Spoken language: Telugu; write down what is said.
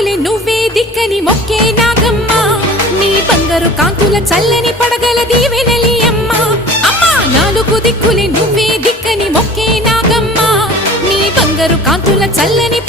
దిక్కులే నువ్వే దిక్కని మొక్కే నాగమ్మ నీ బంగారు కాంతుల చల్లని పడగల దీవెనలి అమ్మ అమ్మా నాలుగు దిక్కులే నువ్వే దిక్కని మొక్కే నాగమ్మ నీ బంగారు కాంతుల చల్లని